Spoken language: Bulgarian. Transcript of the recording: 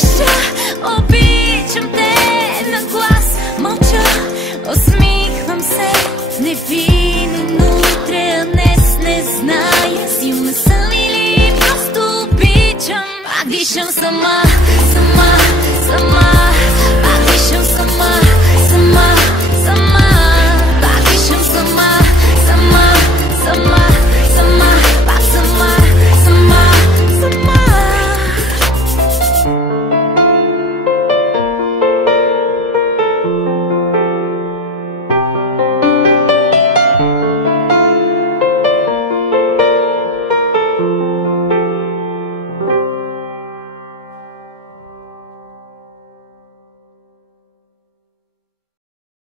дъжда. Обичам те на глас, мълча, усмихвам се невинен утре, а днес не зная зима съм или просто обичам. Пак дишам сама, сама, сама.